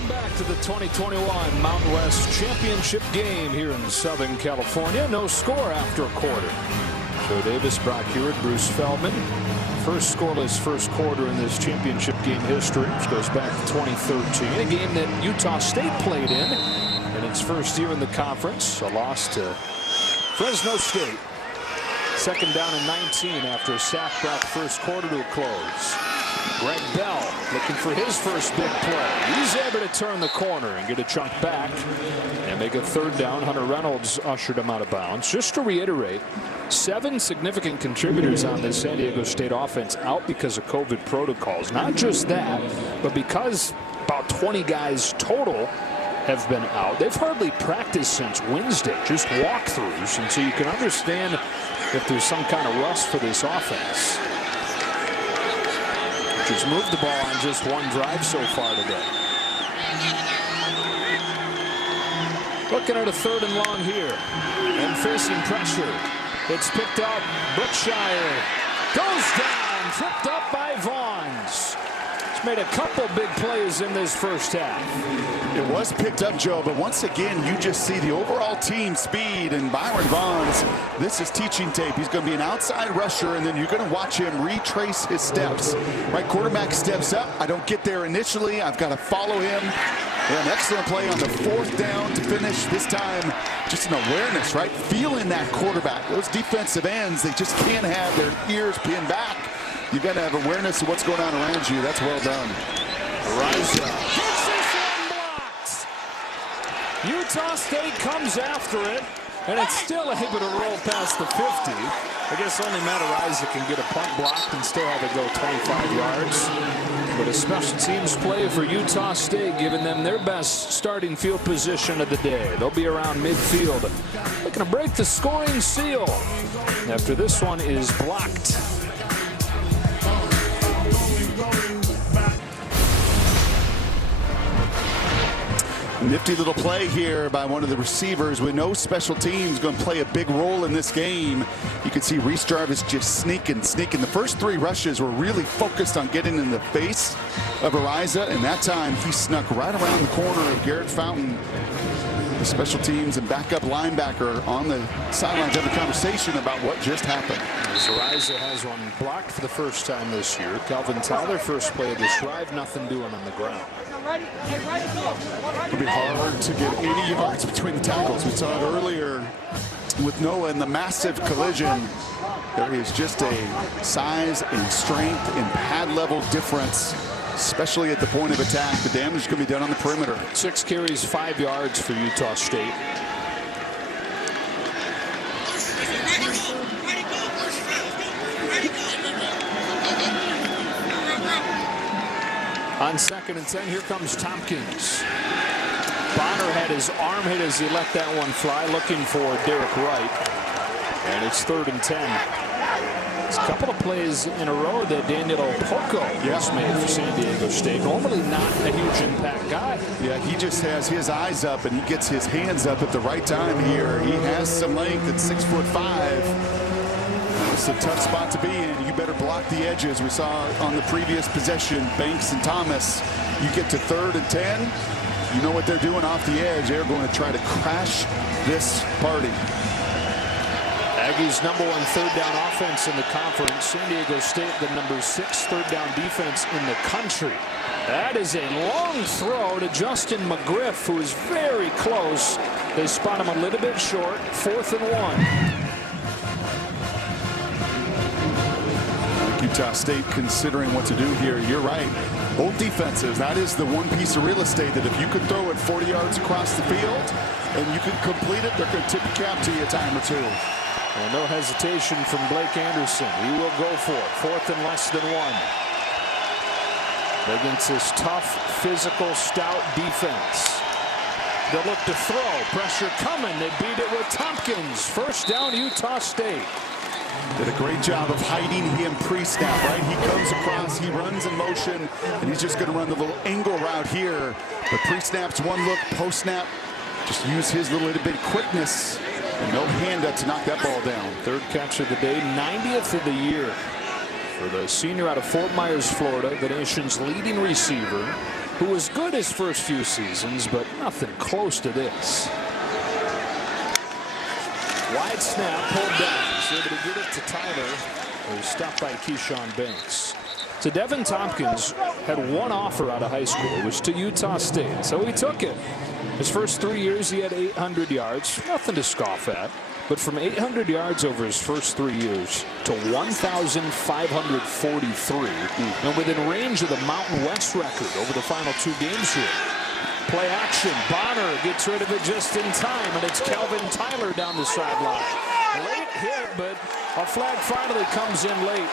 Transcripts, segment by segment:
Welcome back to the 2021 Mountain West Championship game here in Southern California. No score after a quarter. Joe Davis, Brock Huard, Bruce Feldman. First scoreless first quarter in this championship game history, which goes back to 2013. A game that Utah State played in its first year in the conference. A loss to Fresno State. Second down and 19 after a sack brought the first quarter to a close. Greg Bell looking for his first big play. He's able to turn the corner and get a chunk back and make a third down. Hunter Reynolds ushered him out of bounds. Just to reiterate, 7 significant contributors on this San Diego State offense out because of COVID protocols. Not just that, but because about 20 guys total have been out. They've hardly practiced since Wednesday, just walkthroughs, and so you can understand if there's some kind of rust for this offense. Just moved the ball on just one drive so far today. Looking at a third and long here and facing pressure. It's picked up. Brookshire goes down, tripped up by Vaughns. He's made a couple big plays in this first half. It was picked up, Joe, but once again, you just see the overall team speed, and Byron Vaughns, this is teaching tape. He's going to be an outside rusher, and then you're going to watch him retrace his steps. Right, quarterback steps up. I don't get there initially. I've got to follow him. An excellent play on the fourth down to finish. This time, just an awareness, right? Feeling that quarterback. Those defensive ends, they just can't have their ears pinned back. You've got to have awareness of what's going on around you. That's well done. Araiza gets this one blocked. Utah State comes after it, and it's still able to roll past the 50. I guess only Matt Araiza can get a punt blocked and still have it go 25 yards. But a special teams play for Utah State, giving them their best starting field position of the day. They'll be around midfield, looking to break the scoring seal after this one is blocked. Nifty little play here by one of the receivers. We know special teams going to play a big role in this game. You can see Reese Jarvis just sneaking. The first 3 rushes were really focused on getting in the face of Araiza, and that time he snuck right around the corner of Garrett Fountain. The special teams and backup linebacker on the sidelines having a conversation about what just happened. Araiza has one blocked for the first time this year. Calvin Tyler, first play of this drive, nothing doing on the ground. It'll be hard to get any yards between the tackles. We saw it earlier with Noah in the massive collision. There is just a size and strength and pad level difference, especially at the point of attack. The damage is going to be done on the perimeter. 6 carries, 5 yards for Utah State. On 2nd and 10, here comes Tompkins. Bonner had his arm hit as he let that one fly, looking for Derek Wright. And it's 3rd and 10. It's a couple of plays in a row that Daniel Opoku has made for San Diego State. Normally not a huge impact guy. Yeah, he just has his eyes up and he gets his hands up at the right time here. He has some length at 6'5". It's a tough spot to be in. You better block the edges. We saw on the previous possession, Banks and Thomas. You get to 3rd and 10. You know what they're doing off the edge. They're going to try to crash this party. Aggies' #1 third down offense in the conference. San Diego State, the #6 third down defense in the country. That is a long throw to Justin McGriff, who is very close. They spot him a little bit short. 4th and 1. Utah State considering what to do here. You're right. Both defenses, that is the one piece of real estate that if you could throw it 40 yards across the field and you could complete it, they're going to tip the cap to you a time or two. Well, no hesitation from Blake Anderson. He will go for it. 4th and less than 1. Against this tough, physical, stout defense. They'll look to throw. Pressure coming. They beat it with Tompkins. First down, Utah State. Did a great job of hiding him pre-snap, right? He comes across, he runs in motion, and he's just going to run the little angle route here. But pre-snap's one look, post-snap, just use his little bit of quickness and no hand up to knock that ball down. 3rd catch of the day, 90th of the year for the senior out of Fort Myers, Florida, the nation's leading receiver. who was good his first few seasons, but nothing close to this. Wide snap, pulled down. He's able to get it to Tyler, who was stopped by Keyshawn Banks. So Devin Tompkins had one offer out of high school. It was to Utah State, so he took it. His first 3 years, he had 800 yards. Nothing to scoff at. But from 800 yards over his first 3 years to 1,543, and within range of the Mountain West record over the final 2 games here. Play action. Bonner gets rid of it just in time, and it's Kelvin Tyler down the sideline. Late hit, but a flag finally comes in late.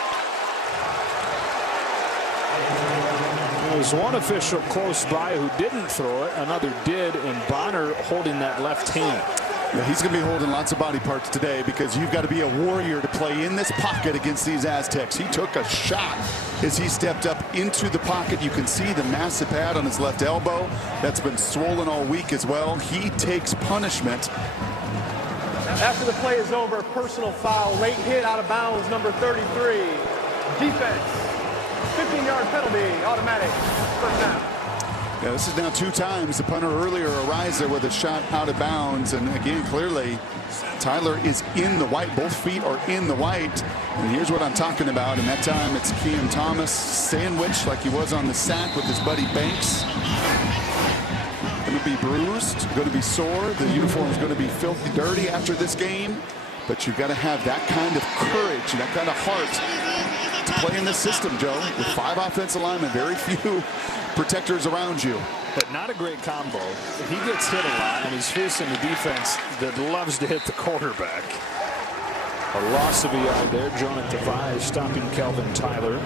There was one official close by who didn't throw it. Another did, and Bonner holding that left hand. Yeah, he's going to be holding lots of body parts today because you've got to be a warrior to play in this pocket against these Aztecs. He took a shot as he stepped up into the pocket. You can see the massive pad on his left elbow. That's been swollen all week as well. He takes punishment. After the play is over, personal foul, late hit out of bounds, number 33. Defense, 15-yard penalty, automatic, first down. Yeah, this is now 2 times. The punter earlier arrives there with a shot out of bounds. And again, clearly, Tyler is in the white. Both feet are in the white. And here's what I'm talking about. And that time, it's Keam Thomas sandwiched like he was on the sack with his buddy Banks. Going to be bruised, going to be sore. The uniform is going to be filthy dirty after this game. But you've got to have that kind of courage and that kind of heart to play in this system, Joe, with 5 offensive linemen, very few protectors around you. But not a great combo. He gets hit a lot, and he's facing a defense that loves to hit the quarterback. A loss of a yard there. Jonah Tavai stopping Kelvin Tyler.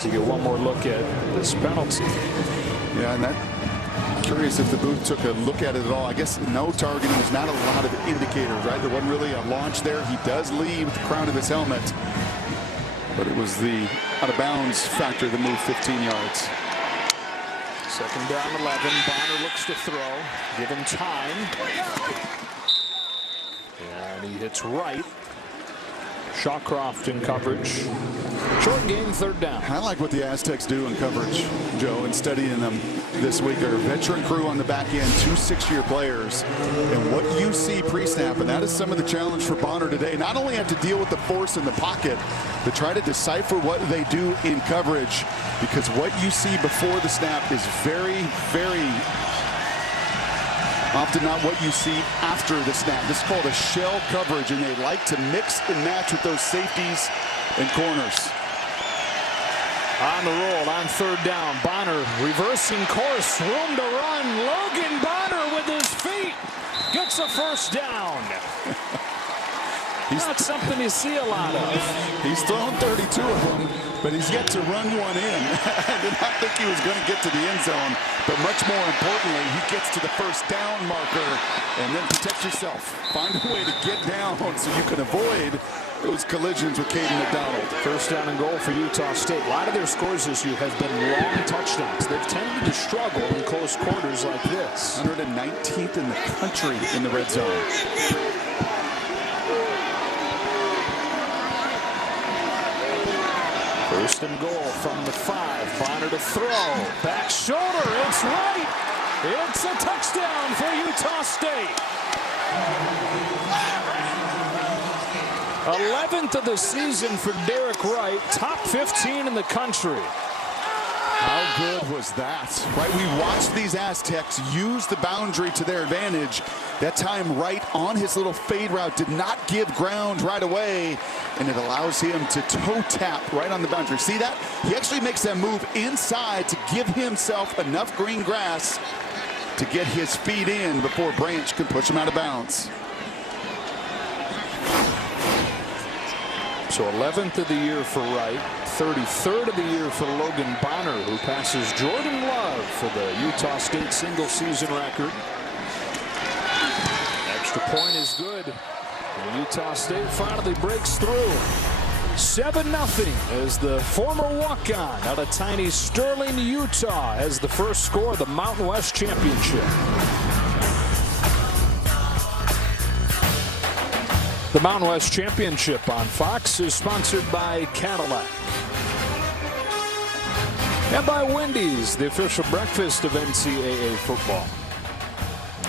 To get one more look at this penalty. Yeah, and that, I'm curious if the booth took a look at it at all. I guess no targeting. There's not a lot of indicators, right? There wasn't really a launch there. He does lead with the crown of his helmet. But it was the out of bounds factor that moved 15 yards. Second down, 11. Bonner looks to throw. Give him time. And he hits right. Shawcroft in coverage. Short game, 3rd down. I like what the Aztecs do in coverage, Joe, and studying them this week. They're a veteran crew on the back end, 2 6-year players. And what you see pre-snap, and that is some of the challenge for Bonner today. Not only have to deal with the force in the pocket, but try to decipher what they do in coverage. Because what you see before the snap is very, very often not what you see after the snap. This is called a shell coverage, and they like to mix and match with those safeties and corners. On the roll, on 3rd down. Bonner reversing course, room to run. Logan Bonner with his feet gets a first down. Not something you see a lot of. He's thrown 32 of them, but he's yet to run one in. I did not think he was going to get to the end zone, but much more importantly, he gets to the first down marker and then protect yourself. Find a way to get down so you can avoid those collisions with Caden McDonald. First down and goal for Utah State. A lot of their scores this year have been long touchdowns. They've tended to struggle in close quarters like this. 119th in the country in the red zone. First and goal from the 5. Bonner to throw. Back shoulder. It's right. It's a touchdown for Utah State. 11th of the season for Derek Wright. Top 15 in the country. How good was that? Right, we watched these Aztecs use the boundary to their advantage. That time Wright on his little fade route did not give ground right away, and it allows him to toe tap right on the boundary. See that? He actually makes that move inside to give himself enough green grass to get his feet in before Branch can push him out of bounds. So 11th of the year for Wright, 33rd of the year for Logan Bonner, who passes Jordan Love for the Utah State single season record. Extra point is good. And Utah State finally breaks through. 7-0 as the former walk-on out of tiny Sterling, Utah, has the first score of the Mountain West Championship. The Mountain West Championship on Fox is sponsored by Cadillac. And by Wendy's, the official breakfast of NCAA football.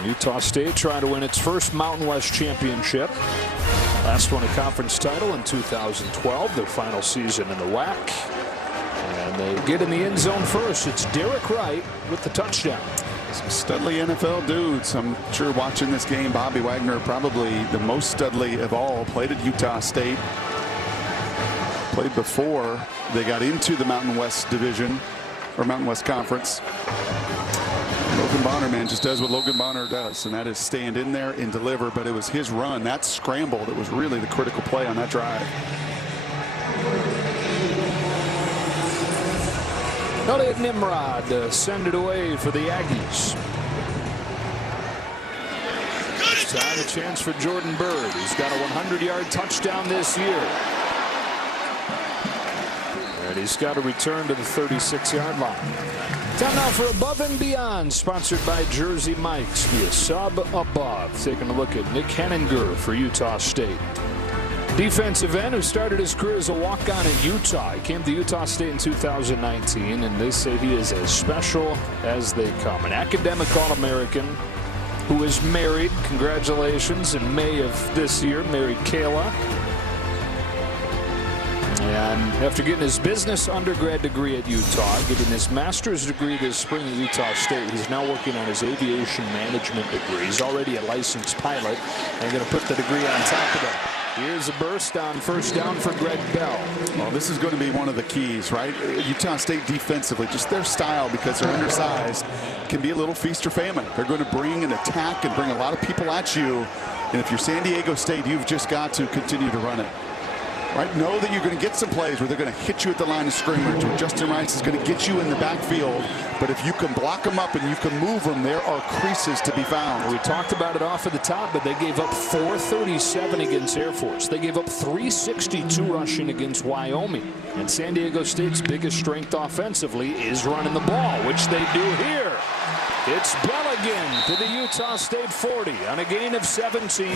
Utah State trying to win its first Mountain West championship. Last won a conference title in 2012, their final season in the WAC. And they get in the end zone first. It's Derek Wright with the touchdown. Some studly NFL dudes. I'm sure watching this game, Bobby Wagner, probably the most studly of all, played at Utah State. Played before they got into the Mountain West division or Mountain West Conference. Logan Bonner, man, just does what Logan Bonner does, and that is stand in there and deliver. But it was his run, that scramble, that was really the critical play on that drive. Elliot Nimrod send it away for the Aggies. This time a chance for Jordan Bird. He's got a 100-yard touchdown this year. And he's got to return to the 36-yard line. Time now for Above and Beyond, sponsored by Jersey Mike's via Sub Above. Taking a look at Nick Henninger for Utah State. Defensive end who started his career as a walk-on at Utah. He came to Utah State in 2019, and they say he is as special as they come. An academic All-American who is married, congratulations, in May of this year, married Kayla. And after getting his business undergrad degree at Utah, getting his master's degree this spring at Utah State, he's now working on his aviation management degree. He's already a licensed pilot and going to put the degree on top of that. Here's a burst on first down for Greg Bell. Well, this is going to be one of the keys, right? Utah State defensively, just their style, because they're undersized, can be a little feast or famine. They're going to bring an attack and bring a lot of people at you. And if you're San Diego State, you've just got to continue to run it. Right? Know that you're going to get some plays where they're going to hit you at the line of scrimmage, where Justin Rice is going to get you in the backfield. But if you can block them up and you can move them, there are creases to be found. We talked about it off at the top, but they gave up 437 against Air Force. They gave up 362 rushing against Wyoming. And San Diego State's biggest strength offensively is running the ball, which they do here. It's Bell again to the Utah State 40 on a gain of 17.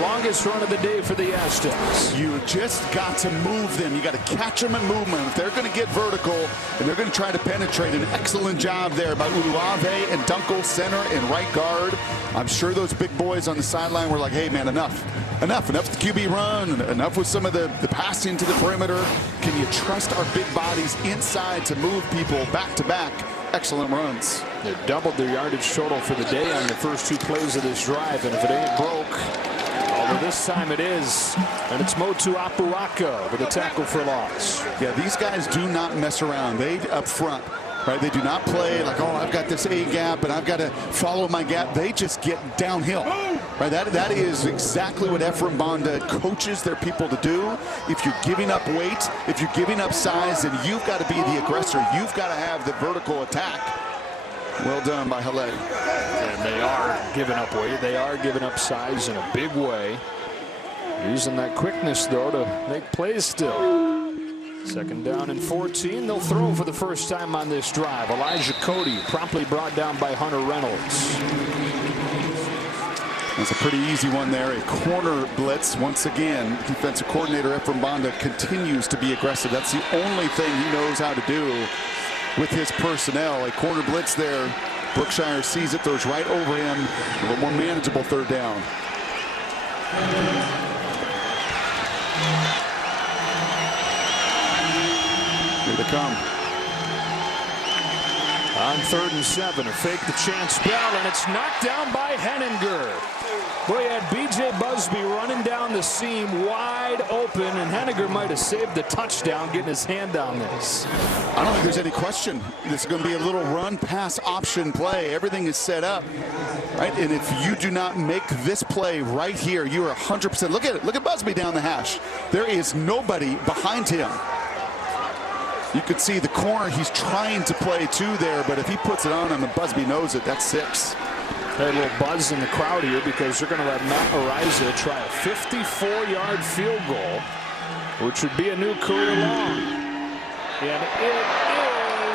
Longest run of the day for the Aztecs. You just got to move them. You got to catch them and move them. If they're going to get vertical and they're going to try to penetrate, an excellent job there by Uluave and Dunkel, center and right guard. I'm sure those big boys on the sideline were like, hey, man, enough with the QB run, enough with some of the passing to the perimeter. Can you trust our big bodies inside to move people back to back? Excellent runs. They doubled their yardage total for the day on the first two plays of this drive, and if it ain't broke, although this time it is, and it's Motu Apuaka with a tackle for loss. Yeah, these guys do not mess around. They up front, right? They do not play like, oh, I've got this A gap and I've got to follow my gap. They just get downhill, right? That is exactly what Ephraim Banda coaches their people to do. If you're giving up weight, if you're giving up size, then you've got to be the aggressor. You've got to have the vertical attack. Well done by Halle. And they are giving up weight. They are giving up size in a big way. Using that quickness, though, to make plays still. Second down and 14. They'll throw for the first time on this drive. Elijah Cody promptly brought down by Hunter Reynolds. That's a pretty easy one there. A corner blitz. Once again, defensive coordinator Ephraim Banda continues to be aggressive. That's the only thing he knows how to do with his personnel. A corner blitz there. Brookshire sees it, throws right over him. A little more manageable third down. Here they come. On 3rd and 7, a fake the chance Bell, and it's knocked down by Henninger. Boy, you had B.J. Busby running down the seam wide open, and Henninger might have saved the touchdown getting his hand on this. I don't think there's any question. This is going to be a little run-pass option play. Everything is set up, right? And if you do not make this play right here, you are 100%. Look at it. Look at Busby down the hash. There is nobody behind him. You could see the corner he's trying to play to there, but if he puts it on him and Busby knows it, that's 6. Had a little buzz in the crowd here because they're going to let Matt Ariza try a 54-yard field goal, which would be a new career long. And it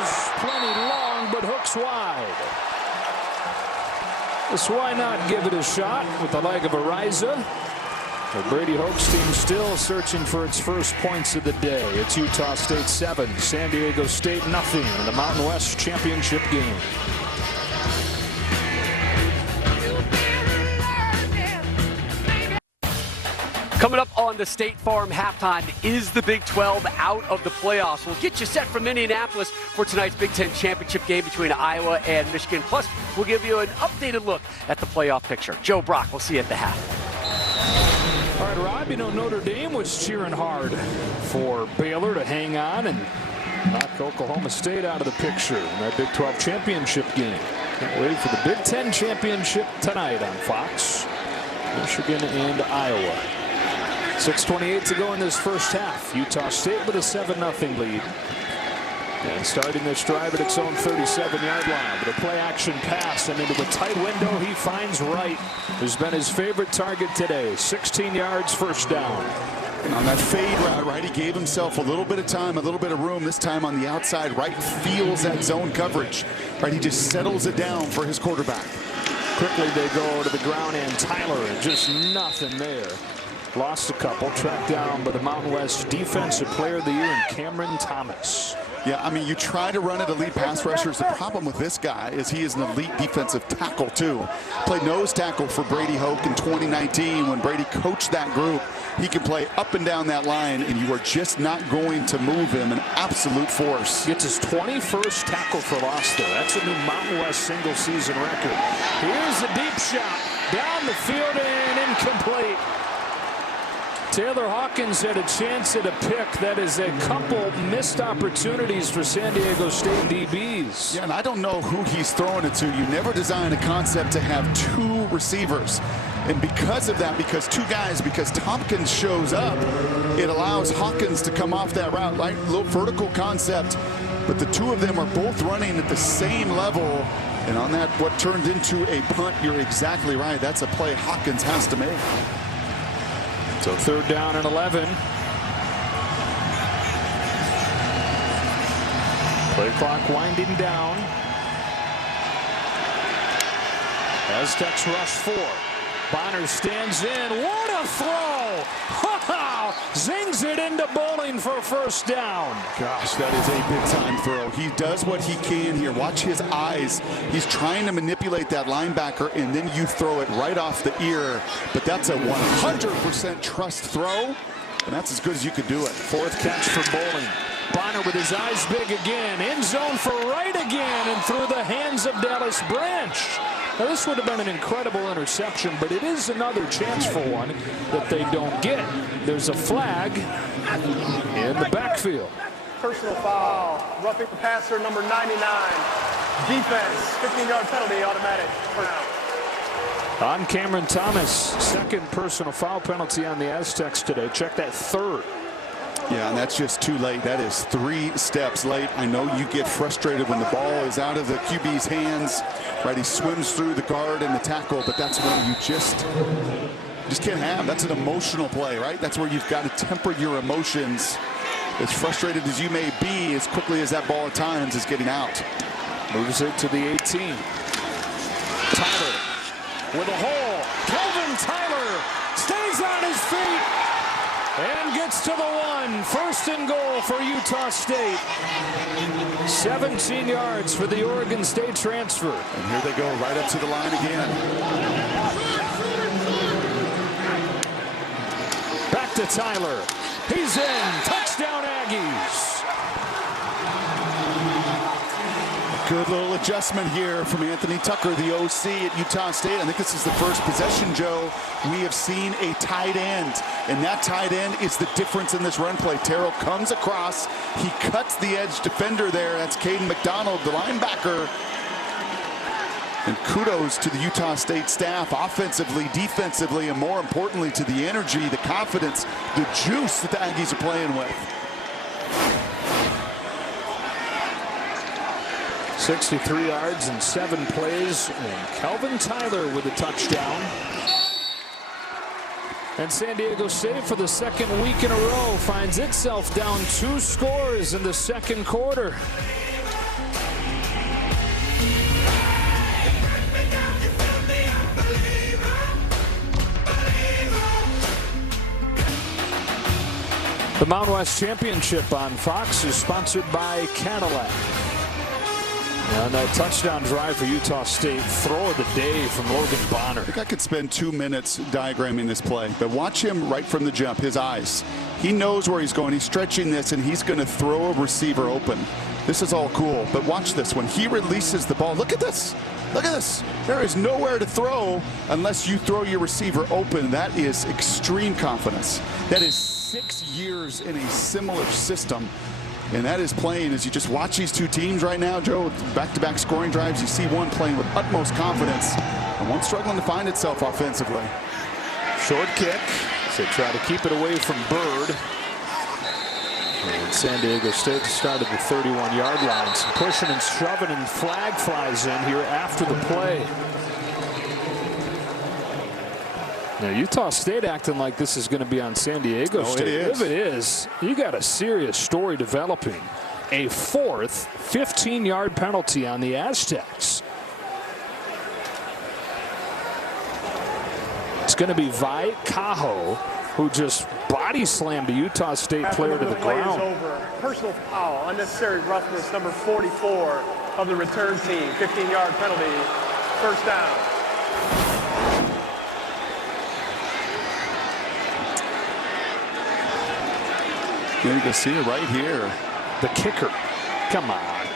is plenty long, but hooks wide. So why not give it a shot with the leg of Ariza? The Brady Hoke's team still searching for its first points of the day. It's Utah State 7, San Diego State nothing in the Mountain West Championship game. Coming up on the State Farm halftime, is the Big 12 out of the playoffs? We'll get you set from Indianapolis for tonight's Big Ten championship game between Iowa and Michigan. Plus, we'll give you an updated look at the playoff picture. Joe Brock, we'll see you at the half. All right, Rob, you know Notre Dame was cheering hard for Baylor to hang on and knock Oklahoma State out of the picture in that Big 12 championship game. Can't wait for the Big 10 championship tonight on Fox. Michigan and Iowa. 6:28 to go in this first half. Utah State with a 7-0 lead. And starting this drive at its own 37-yard line. With a play-action pass and into the tight window, he finds Wright, who's been his favorite target today. 16 yards, first down. And on that fade route, right, he gave himself a little bit of time, a little bit of room. This time on the outside, Wright feels that zone coverage. Right, he just settles it down for his quarterback. Quickly they go to the ground, and Tyler, and just nothing there. Lost a couple, tracked down by the Mountain West Defensive Player of the Year in Cameron Thomas. Yeah, I mean, you try to run at elite pass rushers. The problem with this guy is he is an elite defensive tackle, too. Played nose tackle for Brady Hoke in 2019 when Brady coached that group. He can play up and down that line, and you are just not going to move him. An absolute force. Gets his 21st tackle for loss there. That's a new Mountain West single-season record. Here's a deep shot. Down the field and incomplete. Taylor Hawkins had a chance at a pick. That is a couple missed opportunities for San Diego State DBs. Yeah, and I don't know who he's throwing it to. You never design a concept to have two receivers. And because of that, because Tompkins shows up, it allows Hawkins to come off that route, right? Little vertical concept. But the two of them are both running at the same level. And on that, what turned into a punt, you're exactly right. That's a play Hawkins has to make. So 3rd down and 11. Play clock winding down. Aztecs rush 4. Bonner stands in. What a throw! Wow! Zings it into Bowling for first down. Gosh, that is a big-time throw. He does what he can here. Watch his eyes. He's trying to manipulate that linebacker, and then you throw it right off the ear. But that's a 100% trust throw, and that's as good as you could do it. 4th catch for Bowling. Bonner with his eyes big again. End zone for Wright again, and through the hands of Dallas Branch. Now, this would have been an incredible interception, but it is another chance for one that they don't get. There's a flag in the backfield. Personal foul, roughing the passer, number 99. Defense, 15-yard penalty, automatic for now. On Cameron Thomas, 2nd personal foul penalty on the Aztecs today. Check that 3rd. Yeah, and that's just too late. That is 3 steps late. I know you get frustrated when the ball is out of the QB's hands. Right, he swims through the guard and the tackle, but that's when you just can't have. That's an emotional play, right? That's where you've got to temper your emotions. As frustrated as you may be, as quickly as that ball at times is getting out. Moves it to the 18. Tyler with a hole. Kelvin Tyler stays on his feet and gets to the 1. 1st and goal for Utah State. 17 yards for the Oregon State transfer. And here they go right up to the line again. Back to Tyler. He's in. Touchdown Aggies. Good little adjustment here from Anthony Tucker, the OC at Utah State. I think this is the first possession, Joe, we have seen a tight end. And that tight end is the difference in this run play. Terrell comes across. He cuts the edge defender there. That's Caden McDonald, the linebacker. And kudos to the Utah State staff, offensively, defensively, and more importantly to the energy, the confidence, the juice that the Aggies are playing with. 63 yards and 7 plays, and Kelvin Tyler with a touchdown. And San Diego State, for the 2nd week in a row, finds itself down 2 scores in the 2nd quarter. The Mountain West Championship on Fox is sponsored by Cadillac. And that touchdown drive for Utah State, throw of the day from Logan Bonner. I think I could spend 2 minutes diagramming this play, but watch him right from the jump, his eyes. He knows where he's going. He's stretching this, and he's going to throw a receiver open. This is all cool, but watch this. When he releases the ball, look at this. Look at this. There is nowhere to throw unless you throw your receiver open. That is extreme confidence. That is 6 years in a similar system. And that is playing as you just watch these two teams right now, Joe, back-to-back scoring drives. You see one playing with utmost confidence and one struggling to find itself offensively. Short kick. So try to keep it away from Bird. And San Diego State started the 31-yard line. Some pushing and shoving, and flag flies in here after the play. Now, Utah State acting like this is going to be on San Diego State. If it is, you got a serious story developing. A fourth 15-yard penalty on the Aztecs. It's going to be Vi Cajo, who just body slammed a Utah State player to the ground. Over. Personal foul, unnecessary roughness, number 44 of the return team. 15-yard penalty, first down. You can see it right here. The kicker. Come on.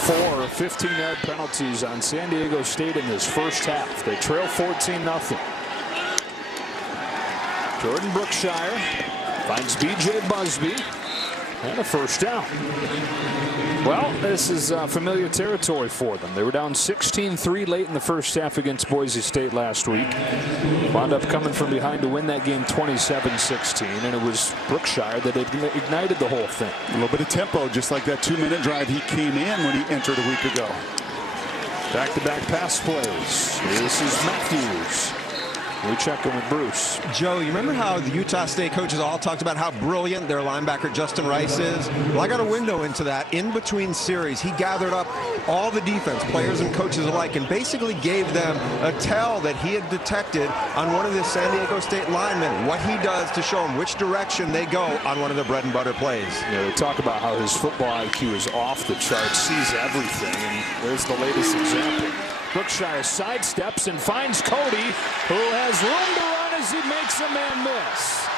4 15-yard penalties on San Diego State in this first half. They trail 14-0. Jordan Brookshire finds B.J. Busby and a first down. Well, this is familiar territory for them. They were down 16-3 late in the first half against Boise State last week. Wound up coming from behind to win that game 27-16, and it was Brookshire that ignited the whole thing. A little bit of tempo, just like that 2-minute drive he came in when he entered a week ago. Back-to-back pass plays. This is Matthews. We check in with Bruce. Joe, you remember how the Utah State coaches all talked about how brilliant their linebacker Justin Rice is? Well, I got a window into that. In between series, he gathered up all the defense, players and coaches alike, and basically gave them a tell that he had detected on one of the San Diego State linemen, what he does to show them which direction they go on one of their bread and butter plays. Yeah, they talk about how his football IQ is off the charts, sees everything, and there's the latest example. Brookshire sidesteps and finds Cody, who has room to run as he makes a man miss.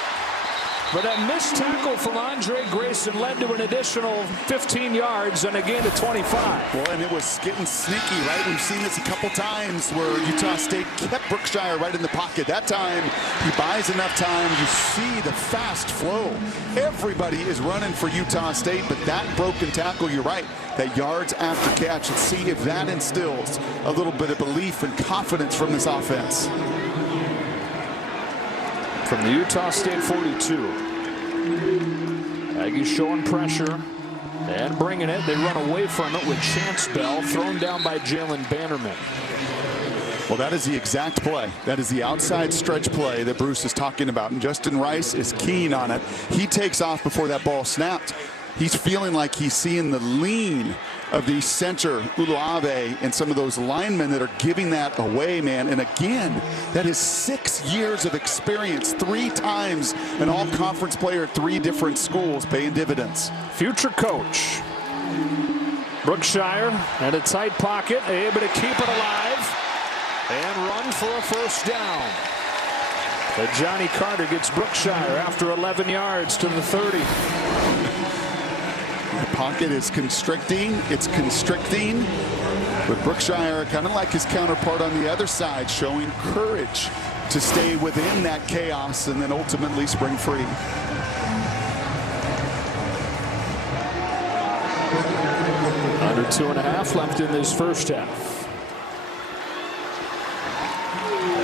But that missed tackle from Andre Grayson led to an additional 15 yards and a gain of 25. Well, and it was getting sneaky, right? We've seen this a couple times where Utah State kept Brookshire right in the pocket. That time, he buys enough time. You see the fast flow. Everybody is running for Utah State, but that broken tackle, you're right, that yards after catch. Let's see if that instills a little bit of belief and confidence from this offense. From the Utah State 42. Aggies showing pressure and bringing it. They run away from it with Chance Bell thrown down by Jalen Bannerman. Well, that is the exact play. That is the outside stretch play that Bruce is talking about. And Justin Rice is keen on it. He takes off before that ball snapped. He's feeling like he's seeing the lean of the center, Uluave, and some of those linemen that are giving that away, man. And again, that is 6 years of experience, 3 times an all-conference player at 3 different schools, paying dividends. Future coach. Brookshire and a tight pocket, able to keep it alive and run for a first down. But Johnny Carter gets Brookshire after 11 yards to the 30. The pocket is constricting. It's constricting. With Brookshire, kind of like his counterpart on the other side, showing courage to stay within that chaos and then ultimately spring free. Under 2.5 left in this first half.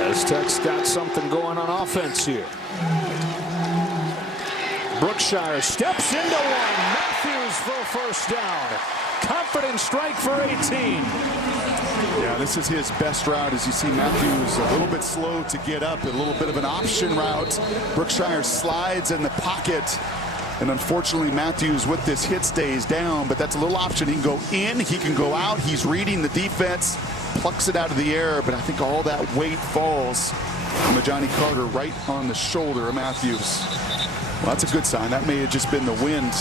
Aztecs got something going on offense here. Brookshire steps into one. Matthews for a first down. Confident strike for 18. Yeah, this is his best route. As you see, Matthews a little bit slow to get up, a little bit of an option route. Brookshire slides in the pocket. And unfortunately, Matthews with this hit stays down, but that's a little option. He can go in, he can go out. He's reading the defense. plucks it out of the air, but I think all that weight falls from Johnny Carter right on the shoulder of Matthews. Well, that's a good sign. That may have just been the wind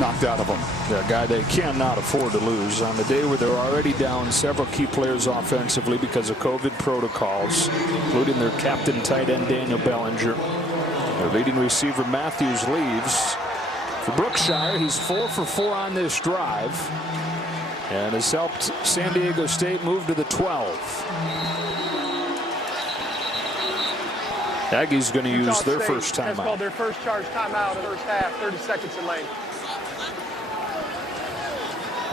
knocked out of him. Yeah, a guy they cannot afford to lose on the day where they're already down several key players offensively because of COVID protocols, including their captain tight end Daniel Bellinger. Their leading receiver Matthews leaves. For Brookshire, he's 4 for 4 on this drive and has helped San Diego State move to the 12. Aggies going to use their first timeout. That's called their first charge timeout in the first half, 30 seconds in length.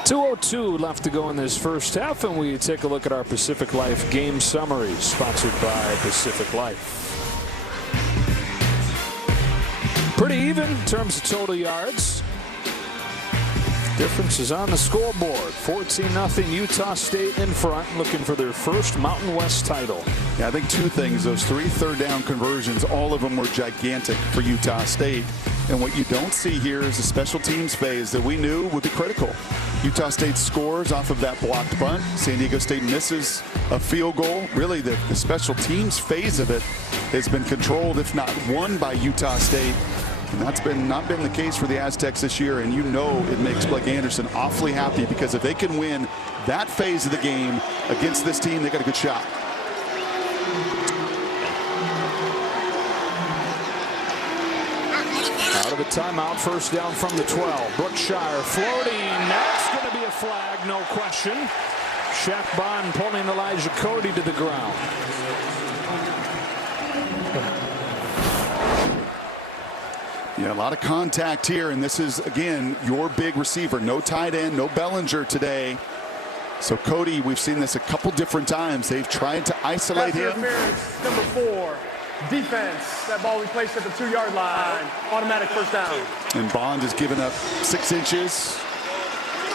2:02 left to go in this first half, and we take a look at our Pacific Life game summaries, sponsored by Pacific Life. Pretty even in terms of total yards. Difference is on the scoreboard. 14-0 Utah State in front, looking for their first Mountain West title. Yeah, I think two things. Those 3 third-down conversions, all of them were gigantic for Utah State. And what you don't see here is the special teams phase that we knew would be critical. Utah State scores off of that blocked punt. San Diego State misses a field goal. Really, the special teams phase of it has been controlled, if not won, by Utah State. And that's not been the case for the Aztecs this year. And you know it makes Blake Anderson awfully happy, because if they can win that phase of the game against this team, they got a good shot. Out of the timeout, first down from the 12. Brookshire floating. That's going to be a flag, no question. Shaq Bond pulling Elijah Cody to the ground. Yeah, a lot of contact here, and this is, again, your big receiver. No tight end, no Bellinger today. So Cody, we've seen this a couple different times. They've tried to isolate him. Number 4. Defense. That ball we placed at the 2-yard line. Automatic first down. And Bond has given up 6 inches,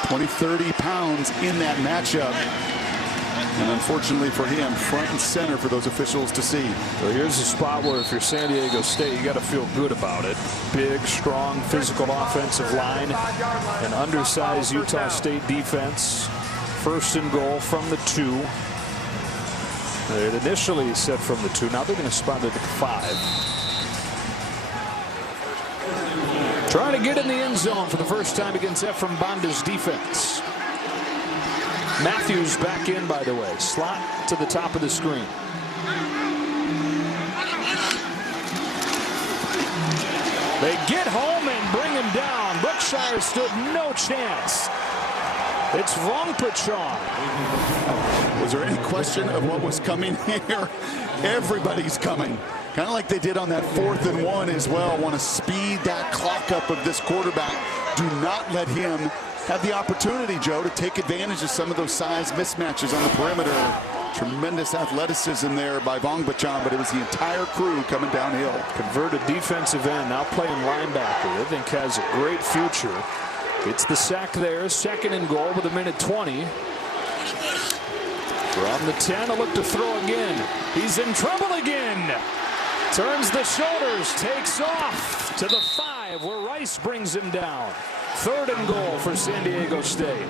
20, 30 pounds in that matchup. And unfortunately for him, front and center for those officials to see. Well, here's a spot where if you're San Diego State, you got to feel good about it. Big, strong, physical offensive line, an undersized Utah State defense. First and goal from the 2. They had initially set from the 2. Now they're going to spot it at the 5. Trying to get in the end zone for the first time against Ephraim Bonda's defense. Matthews back in, by the way. Slot to the top of the screen. They get home and bring him down. Brookshire stood no chance. It's Vongpachong. Was there any question of what was coming here? Everybody's coming. Kind of like they did on that 4th and 1 as well. Want to speed that clock up of this quarterback. Do not let him have the opportunity, Joe, to take advantage of some of those size mismatches on the perimeter. Tremendous athleticism there by Vongpachong, but it was the entire crew coming downhill. Converted defensive end, now playing linebacker. I think has a great future. It's the sack there, 2nd and goal with 1:20. From the 10, a look to throw again. He's in trouble again. Turns the shoulders, takes off to the 5, where Rice brings him down. 3rd and goal for San Diego State.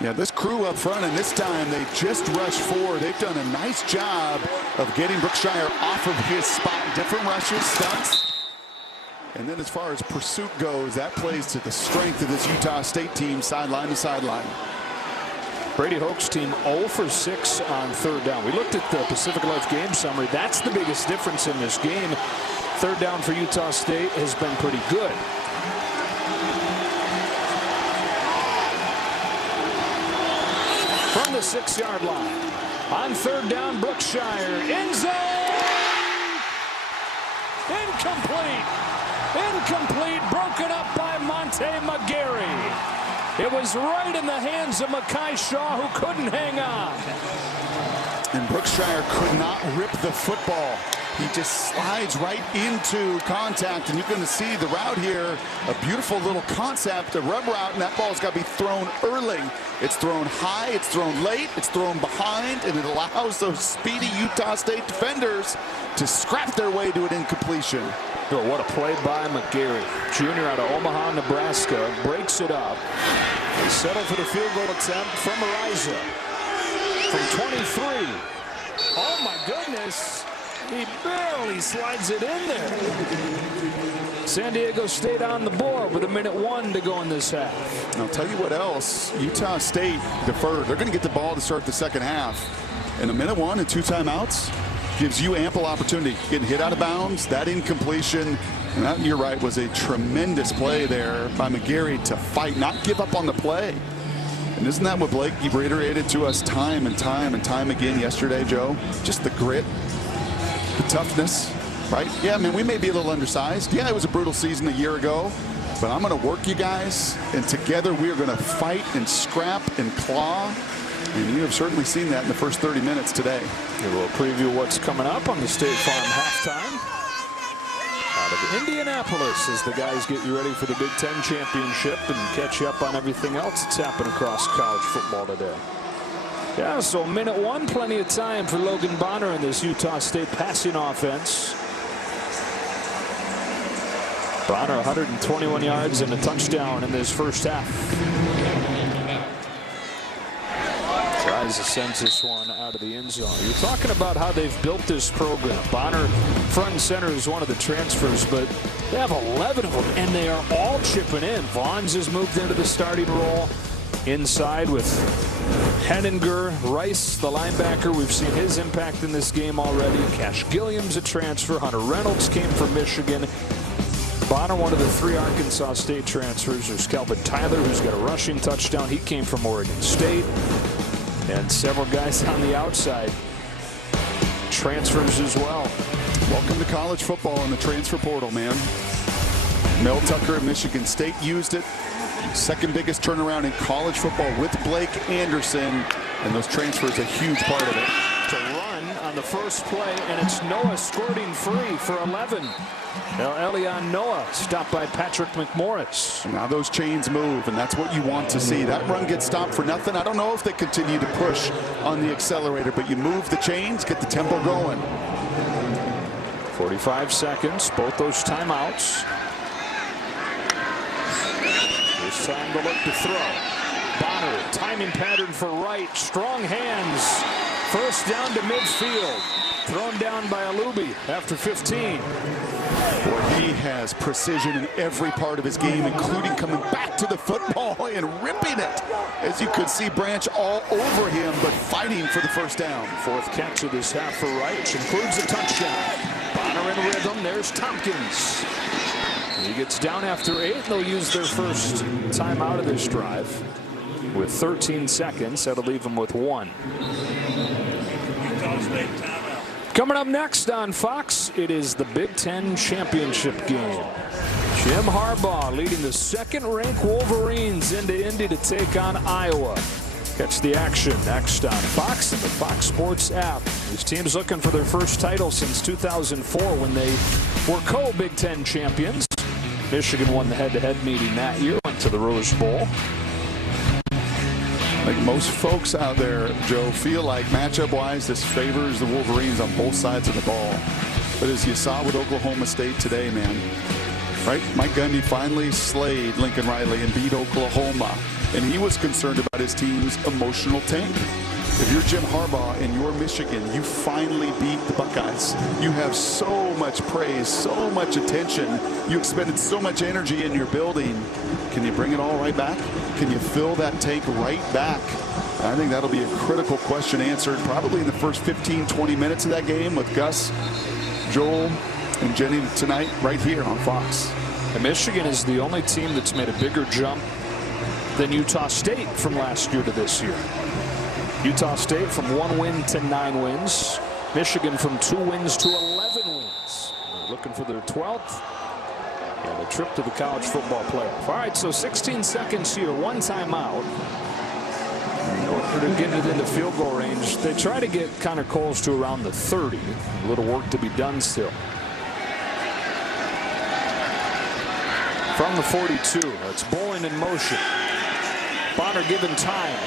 Yeah, this crew up front, and this time they just rushed forward. They've done a nice job of getting Brookshire off of his spot. Different rushes, stunts. And then as far as pursuit goes, that plays to the strength of this Utah State team, sideline to sideline. Brady Hoke's team 0 for 6 on 3rd down. We looked at the Pacific Life game summary. That's the biggest difference in this game. 3rd down for Utah State has been pretty good. From the 6-yard line. On 3rd down, Brookshire. End zone! Incomplete! Incomplete, broken up by Monte McGarry. It was right in the hands of Makai Shaw, who couldn't hang on. And Brookshire could not rip the football. He just slides right into contact, and you're going to see the route here, a beautiful little concept, a rub route, and that ball's got to be thrown early. It's thrown high, it's thrown late, it's thrown behind, and it allows those speedy Utah State defenders to scrap their way to an incompletion. Oh, what a play by McGarry. Junior out of Omaha, Nebraska, breaks it up. They settle for the field goal attempt from Ariza. From 23. Oh my goodness. He barely slides it in there. San Diego State on the board with 1:01 to go in this half. And I'll tell you what else. Utah State deferred. They're going to get the ball to start the second half. And 1:01 and 2 timeouts gives you ample opportunity. Getting hit out of bounds, that incompletion. And that, you're right, was a tremendous play there by McGarry to fight, not give up on the play. And isn't that what Blake reiterated to us time and time again yesterday, Joe? Just the grit, the toughness, right? Yeah, man, we may be a little undersized. Yeah, it was a brutal season a year ago. But I'm going to work you guys, and together we are going to fight and scrap and claw. And you have certainly seen that in the first 30 minutes today. We'll preview what's coming up on the State Farm halftime. Out of Indianapolis as the guys get you ready for the Big Ten Championship and catch you up on everything else that's happened across college football today. Yeah, so 1:01, plenty of time for Logan Bonner in this Utah State passing offense. Bonner 121 yards and a touchdown in this first half. Tries to send this one out of the end zone. You're talking about how they've built this program. Bonner, front and center, is one of the transfers, but they have 11 of them, and they are all chipping in. Vaughns has moved into the starting role inside with Henninger. Rice, the linebacker, we've seen his impact in this game already. Cash Gilliam's a transfer. Hunter Reynolds came from Michigan. Bonner, one of the 3 Arkansas State transfers. There's Calvin Tyler, who's got a rushing touchdown. He came from Oregon State. And several guys on the outside. Transfers as well. Welcome to college football in the transfer portal, man. Mel Tucker at Michigan State used it. Second biggest turnaround in college football with Blake Anderson. And those transfers a huge part of it. To run on the first play, and it's Noah squirting free for 11. Now Elion Noah stopped by Patrick McMorris. Now those chains move, and that's what you want to see. That run gets stopped for nothing. I don't know if they continue to push on the accelerator, but you move the chains, get the tempo going. 45 seconds, both those timeouts. This time to look to throw. Bonner, timing pattern for Wright, strong hands. First down to midfield. Thrown down by Alubi after 15. Boy, he has precision in every part of his game, including coming back to the football and ripping it. As you could see, Branch all over him, but fighting for the first down. 4th catch of this half for Wright, which includes a touchdown. Bonner in rhythm. There's Tompkins. He gets down after 8. They'll use their first time out of this drive with 13 seconds. That'll leave them with 1. Coming up next on Fox, it is the Big Ten Championship game. Jim Harbaugh leading the 2nd-ranked Wolverines into Indy to take on Iowa. Catch the action next on Fox and the Fox Sports app. These teams looking for their first title since 2004 when they were co-Big Ten champions. Michigan won the head-to-head meeting that year, went to the Rose Bowl. I think most folks out there, Joe, feel like matchup-wise this favors the Wolverines on both sides of the ball. But as you saw with Oklahoma State today, man, right? Mike Gundy finally slayed Lincoln Riley and beat Oklahoma. And he was concerned about his team's emotional tank. If you're Jim Harbaugh and you're Michigan, you finally beat the Buckeyes. You have so much praise, so much attention. You expended so much energy in your building. Can you bring it all right back? Can you fill that tank right back? I think that'll be a critical question answered probably in the first 15, 20 minutes of that game with Gus, Joel, and Jenny tonight right here on Fox. And Michigan is the only team that's made a bigger jump than Utah State from last year to this year. Utah State from 1 win to 9 wins. Michigan from 2 wins to 11 wins. They're looking for their 12th and a trip to the college football playoff. All right, so 16 seconds here, 1 timeout. In order to get it into field goal range, they try to get Connor Coles to around the 30. A little work to be done still. From the 42, that's Bowling in motion. Bonner given time.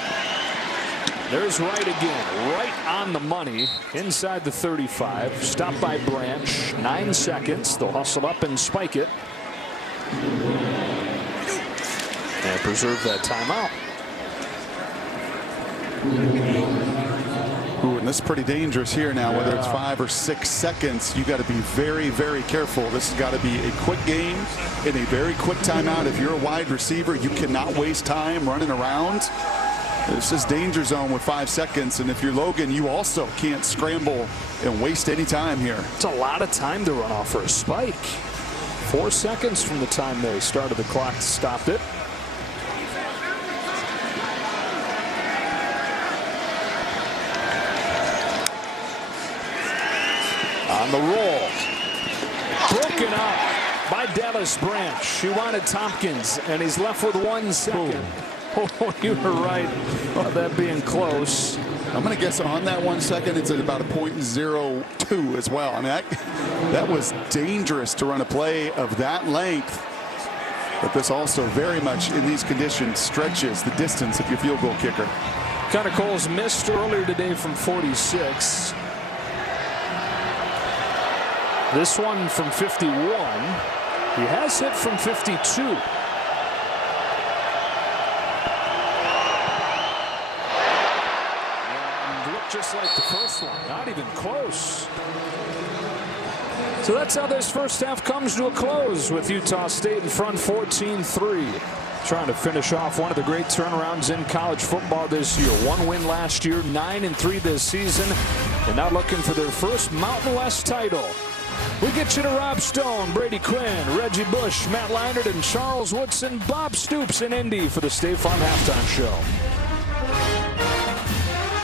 There's Wright again, right on the money, inside the 35. Stopped by Branch, 9 seconds. They'll hustle up and spike it. and preserve that timeout. Ooh, and this is pretty dangerous here now, whether it's 5 or 6 seconds. You got to be very, very careful. This has got to be a quick game in a very quick timeout. If you're a wide receiver, you cannot waste time running around. This is danger zone with 5 seconds, and if you're Logan, you also can't scramble and waste any time here. It's a lot of time to run off for a spike. 4 seconds from the time they started the clock to stop it. On the roll. Broken up by Dallas Branch. She wanted Tompkins, and he's left with 1 second. Oh, you were right about that being close. I'm going to guess on that 1 second, it's at about a .02 as well. I mean, that was dangerous to run a play of that length. But this also very much in these conditions stretches the distance of your field goal kicker. Connor Coles missed earlier today from 46. This one from 51. He has hit from 52. Just like the first one, not even close. So that's how this first half comes to a close, with Utah State in front 14-3. Trying to finish off one of the great turnarounds in college football this year. 1 win last year, 9-3 this season, and now looking for their first Mountain West title. We get you to Rob Stone, Brady Quinn, Reggie Bush, Matt Leinart, and Charles Woodson, Bob Stoops in Indy for the State Farm Halftime Show.